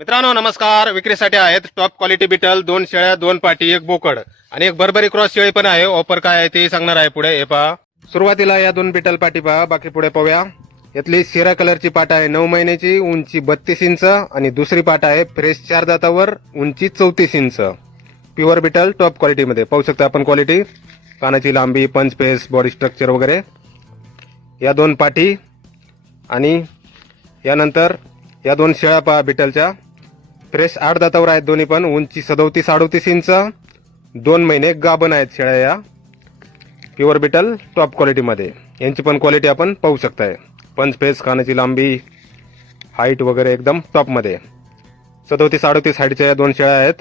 मित्रांनो नमस्कार. विक्रीसाठी आहेत टॉप क्वालिटी बिटल दोन शेळ्या दोन पाटी एक बोकड. आणि एक बरबरी क्रॉस शेळी पण आहे. ऑफर काय आहे ते सांगणार आहे पुढे. हे पहा. सुरुवातीला या दोन बिटल पाटी पहा. बाकी पुढे पाहूया. यातली शिरा कलरची पाट आहे नऊ महिन्याची उंची बत्तीस इंच. आणि दुसरी पाट आहे फ्रेश चार दातावर उंची चौतीस इंच. प्युअर बिटल टॉप क्वालिटीमध्ये पाहू शकता आपण क्वालिटी कानाची लांबी पंच पेस बॉडी स्ट्रक्चर वगैरे. या दोन पाठी आणि यानंतर या दोन शेळ्या पहा बिटलच्या फ्रेश आठ दातावर आहेत दोन्ही पण. उंची सदोतीस अडोतीस इंच. दोन महिने गाभण आहेत शेळ्या या. प्युअर बिटल टॉप क्वालिटीमध्ये यांची पण क्वालिटी आपण पाहू शकताय. पंच फेस खाण्याची लांबी हाईट वगैरे एकदम टॉपमध्ये सदोतीस अडोतीस हाईटच्या या दोन शेळ्या आहेत.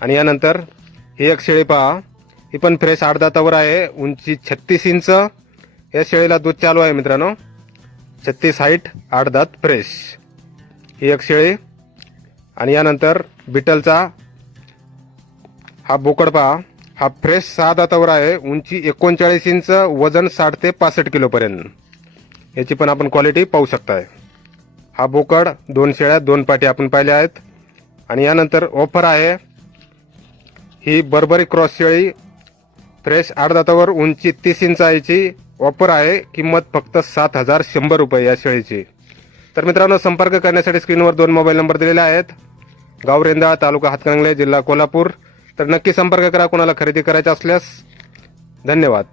आणि यानंतर ही एक शेळी पहा. ही पण फ्रेश आठ दातावर आहे. उंची छत्तीस इंच. या शेळीला दूध चालू आहे मित्रांनो. छत्तीस हाईट आठ दात फ्रेश ही एक शेळी. आणि यानंतर बिटलचा हा बोकड पहा. हा फ्रेश सहा दातावर आहे. उंची एकोणचाळीस इंच वजन साठ ते पासष्ट किलोपर्यंत याची पण आपण क्वालिटी पाहू शकताय. हा बोकड दोन शेळ्या दोन पाटी आपण पाहिल्या आहेत. आणि यानंतर ऑफर आहे. ही बरबरी क्रॉस शेळी फ्रेश आठ दातावर उंची तीस इंच याची ऑफर आहे. किंमत फक्त सात हजार शंभर रुपये या शेळीची. तर मित्रांनो संपर्क करण्यासाठी स्क्रीनवर दोन मोबाईल नंबर दिलेले आहेत. गावरेंदा तालुका हातकणंगले जिल्हा कोल्हापूर. तर नक्की संपर्क करा कोणाला खरेदी करायचा असल्यास. धन्यवाद.